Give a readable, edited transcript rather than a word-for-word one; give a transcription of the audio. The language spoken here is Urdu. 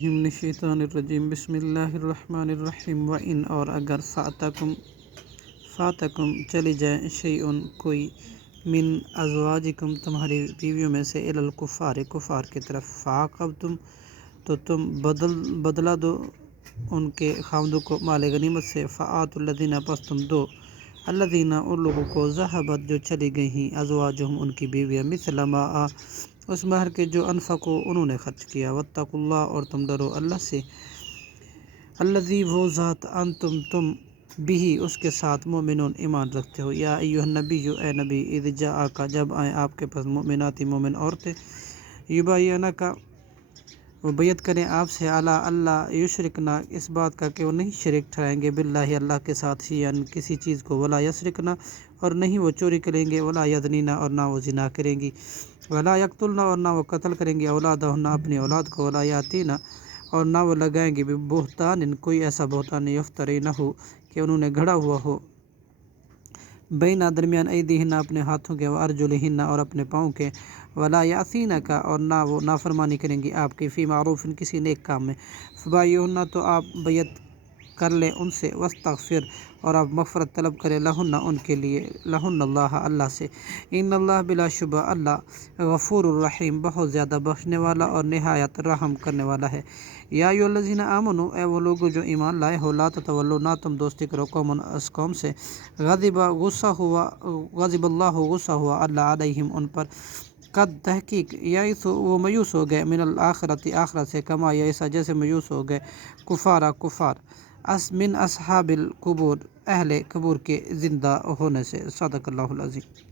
من الشیطان الرجیم بسم اللہ الرحمن الرحیم وَإِنْ اور اگر فاتکم چلی جائیں شیئن کوئی من ازواجکم تمہاری بیویوں میں سے الی الکفار کفار کی طرف فعاقبتم تو تم بدلہ دو ان کے خاوندوں کو مال غنیمت سے فآتوا الذین پس تم دو الذین ان لوگوں کو ذہبت جو چلی گئی ہیں ازواجہم ان کی بیویاں مثل ما اس مہر کے جو انفقوا انہوں نے خرچ کیا واتقوا اللہ اور تم ڈرو اللہ سے الذی وہ ذات انتم تم بھی اس کے ساتھ مومنون ایمان رکھتے ہو یا ایھا النبی اے نبی اذ جاءک جب آئیں آپ کے پاس مومنات مومن عورتیں یبایعنک وہ بیعت کریں آپ سے علی اللہ یشرکنا اس بات کا کہ وہ نہیں شریک ٹھہرائیں گے باللہ اللہ کے ساتھ یعنی کسی چیز کو ولا یسرکنا اور نہیں وہ چوری کریں گے ولا یزنینا اور نہ وہ زنا کریں گی ولا یقتلنا اور نہ وہ قتل کریں گے اولادہن اپنی اولاد کو ولا یاتینا اور نہ وہ لگائیں گے بہتان کوئی ایسا بہتان یفترینہ ہو کہ انہوں نے گھڑا ہوا ہو بینا درمیان ایدیہن اپنے ہاتھوں کے وارجلہن اور اپنے پاؤں کے ولا یعصینک اور نہ وہ نافرمانی کریں گی آپ کی فی معروف کسی نیک کام میں فبایعہن تو آپ بیعت کر لیں ان سے واستغفر اور آپ مغفرت طلب کریں لہن ان کے لیے لہن اللہ سے ان اللہ بلا شبہ اللہ غفور الرحیم بہت زیادہ بخشنے والا اور نہایت رحم کرنے والا ہے یا ایھا الذین آمنوا اے وہ لوگ جو ایمان لائے ہو لا تتولوا نہ تم دوستی کرو قوم اس قوم سے غضب اللہ غصہ ہوا اللہ علیہم ان پر قد تحقیق یئسوا وہ مایوس ہو گئے من الآخرت آخرت سے کما یئسا جیسے مایوس ہو گئے کفار من اصحاب القبور اہل قبور کے زندہ ہونے سے صدق اللہ العظیم۔